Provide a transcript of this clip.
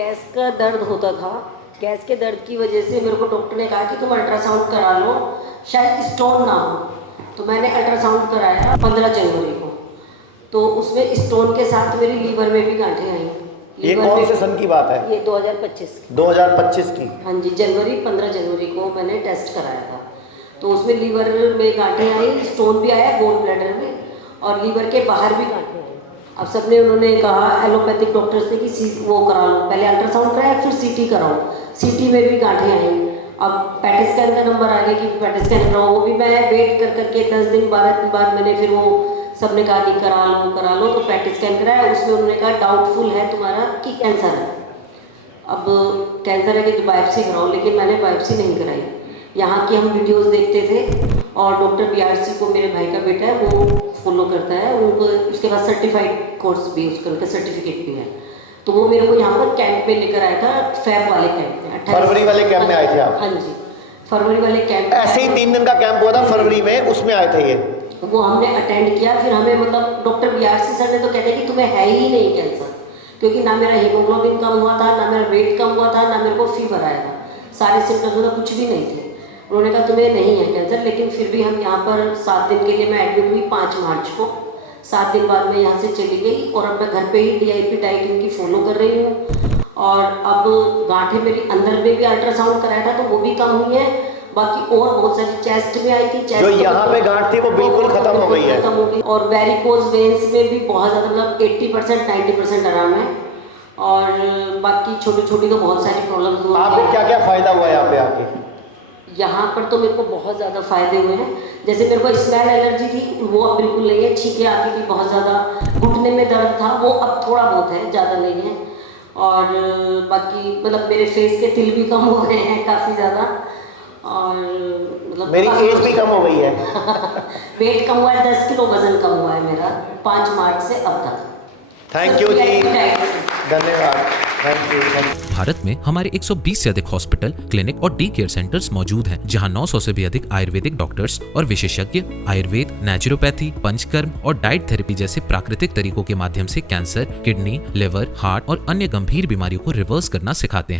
Gas का दर्द होता था। गैस के दर्द की वजह से मेरे को डॉक्टर ने कहा कि तुम अल्ट्रासाउंड करा लो, शायद स्टोन ना हो। तो मैंने अल्ट्रासाउंड कराया 15 जनवरी को, तो उसमें स्टोन के साथ मेरी लीवर में भी गांठें आई। ये कौन से सन की बात है? ये 2025 की। 2025 की? हाँ जी, 15 जनवरी को मैंने टेस्ट कराया था। तो उसमें लीवर में गांठें आई, स्टोन भी आया गॉल ब्लैडर में, और लीवर के बाहर भी गांठें आई। अब सबने उन्होंने कहा एलोपैथिक डॉक्टर्स ने कि वो करा लो, पहले अल्ट्रासाउंड कराया फिर सीटी कराओ। सीटी में भी गांठें आई। अब पैट स्कैन का नंबर आ गया कि पैट स्कैन कराओ, वो भी मैं वेट कर करके 10 दिन 12 दिन बाद मैंने फिर वो सबने कहा कि करा लो। तो पैट स्कैन कराया, उसमें उन्होंने कहा डाउटफुल है तुम्हारा कि कैंसर है। अब कैंसर है कि बायोप्सी कराओ, लेकिन मैंने बायोप्सी नहीं कराई। यहाँ की हम वीडियोस देखते थे, और डॉक्टर बीआरसी को मेरे भाई का बेटा है वो फॉलो करता है, उनको उसके बाद सर्टिफाइड कोर्स भी उसका सर्टिफिकेट भी है। तो वो मेरे को यहाँ पर कैंप में लेकर आया था, फैब वाले कैंप में। फरवरी वाले कैंप में आए थे आप? हाँ जी, फरवरी वाले कैंप। ऐसे ही 3 दिन का कैंप हुआ था फरवरी में, उसमें आए थे ये? वो हमने अटेंड किया। फिर हमें मतलब डॉक्टर बीआरसी सर ने तो कहते कि तुम्हें है ही नहीं कैंसर, क्योंकि ना मेरा हीमोग्लोबिन कम हुआ था, ना मेरा वेट कम हुआ था, ना मेरे को फीवर आया था, सारे सिम्टम्स तो कुछ भी नहीं थे। उन्होंने कहा तुम्हें नहीं है कैंसर। लेकिन फिर भी हम यहाँ पर 7 दिन के लिए मैं एडमिट हुई 5 मार्च को। 7 दिन बाद मैं यहाँ से चली गई, और अब मैं घर पे ही DIP डाइट इनकी फॉलो कर रही हूँ। और अब गांठें मेरी अंदर में भी अल्ट्रासाउंड कराया था तो वो भी कम हुई है। बाकी और बहुत सारी चेस्ट में आई थी, चेस्ट जो यहाँ पे गांठ थी वो बिल्कुल खत्म हो गई है। खत्म हो गई। और वेरिकोज वेन्स में भी बहुत ज़्यादा, मतलब 80% 90% आराम है। और बाकी छोटी छोटी तो बहुत सारी प्रॉब्लम्स हुई। आपको क्या क्या फ़ायदा हुआ यहाँ पे आके? यहाँ पर तो मेरे को बहुत ज़्यादा फायदे हुए हैं। जैसे मेरे को स्मेल एलर्जी थी, वो अब बिल्कुल नहीं है। छींकें आती थी बहुत ज़्यादा, घुटने में दर्द था, वो अब थोड़ा बहुत है, ज़्यादा नहीं है। और बाकी मतलब मेरे फेस के तिल भी कम हो गए हैं काफ़ी ज़्यादा। और मतलब मेरी एज भी कम हो गई है। वेट कम हुआ है, 10 किलो वजन कम हुआ है मेरा 5 मार्च से अब तक। थैंक यू जी, धन्यवाद। Thank you. भारत में हमारे 120 से अधिक हॉस्पिटल, क्लिनिक और D-केयर सेंटर्स मौजूद हैं, जहां 900 से भी अधिक आयुर्वेदिक डॉक्टर्स और विशेषज्ञ आयुर्वेद, नेचुरोपैथी, पंचकर्म और डाइट थेरेपी जैसे प्राकृतिक तरीकों के माध्यम से कैंसर, किडनी, लिवर, हार्ट और अन्य गंभीर बीमारियों को रिवर्स करना सिखाते हैं।